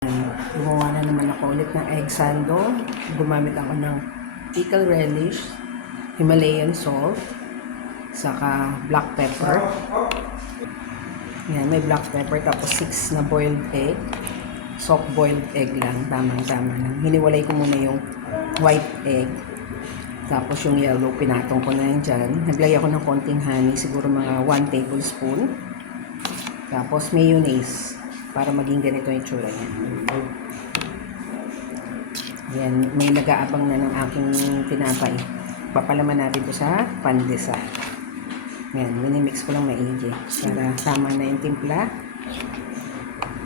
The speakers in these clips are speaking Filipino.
Gumawa na naman ako ulit ng egg sando. Gumamit ako ng pickle relish, Himalayan salt, saka black pepper. Yan, may black pepper, tapos 6 na boiled egg. Soft boiled egg lang, tamang-tama lang. Hiniwalay ko muna yung white egg. Tapos yung yellow, pinatong ko na yan dyan. Naglagay ako ng konting honey, siguro mga 1 tablespoon. Tapos mayonnaise, para maging ganito yung tsura niya. Yan, may nag-aabang na ng aking tinapay. Papalaman natin ito sa pandesal. Yan, minimix ko lang maigi para tama na yung timpla.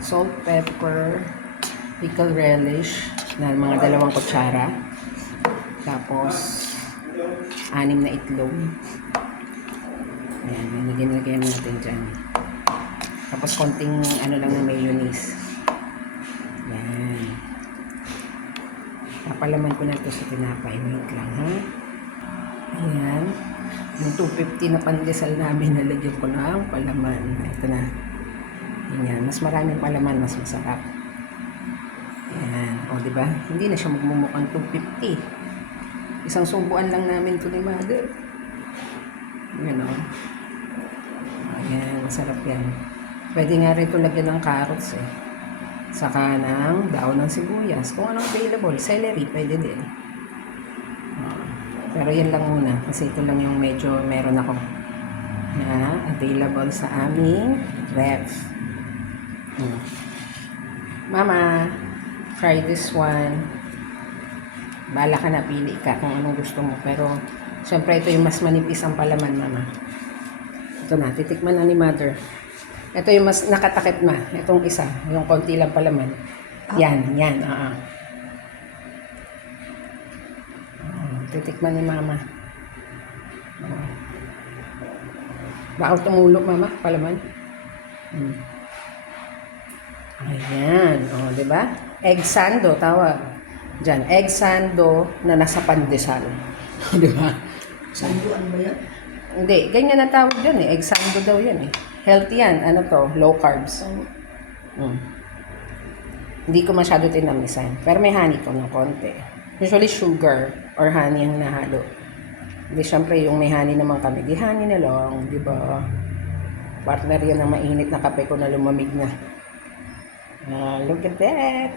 Salt, pepper, pickle relish na mga 2 kutsara. Tapos 6 na itlog. Yan, nilagyan natin dyan. Tapos konting ano lang na mayonnaise. Yan. Papalaman ko na ito sa tinapay. Wait lang, ha? Ayan. Yung 250 na pandesal namin, nalagyan ko ng palaman. Ito na. Ayan. Mas maraming palaman, mas masarap. Ayan. O, diba? Hindi na siya magmumukhang 250. Isang subuan lang namin ito ni Mother. Ayan, o. Ayan. Masarap yan. Pwede nga rin ito lagyan ng carrots, eh. Saka ng daon ng sibuyas. Kung anong available. Celery, pwede din. Pero yan lang muna. Kasi ito lang yung medyo meron ako na available sa aming ref. Mama, try this one. Bala ka na, pili ka kung anong gusto mo. Pero, syempre ito yung mas manipis ang palaman, Mama. Ito na, titikman na ni Mother. Ito yung mas nakatakip na. Itong isa, yung konti lang palaman. Yan, yan. Titikman ni Mama. Baka tumulog, Mama, palaman. Ayan, o, diba? Egg sando, tawag. Diyan, egg sando na nasa pandesal. Diba? Sanduan ba yan? Hindi, ganyan na tawag dyan eh. Egg sando daw yan eh. Healthy yan. Ano to? Low carbs. Hindi ko masyado tinamisan. Pero may honey to ng konti. Usually sugar or honey ang nahalo. Hindi, syempre yung may honey naman kami. Di honey na lang, di ba? Partner yan ng mainit na kape ko na lumamig na. Look at that!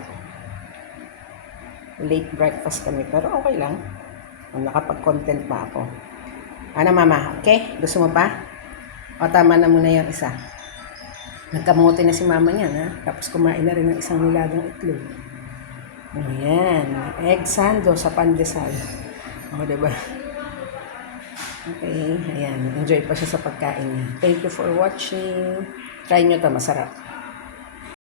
Late breakfast kami, pero okay lang. Nakapag-content pa ako. Ano, Mama? Okay? Gusto mo pa? O, tama na muna yung isa. Nagkamote na si Mama niyan, ha? Tapos kumain na rin ng isang nilagang itlog. Ayan. Egg sando sa pandesal. O, diba? Okay. Ayan. Enjoy pa siya sa pagkain niya. Thank you for watching. Try nyo to. Masarap.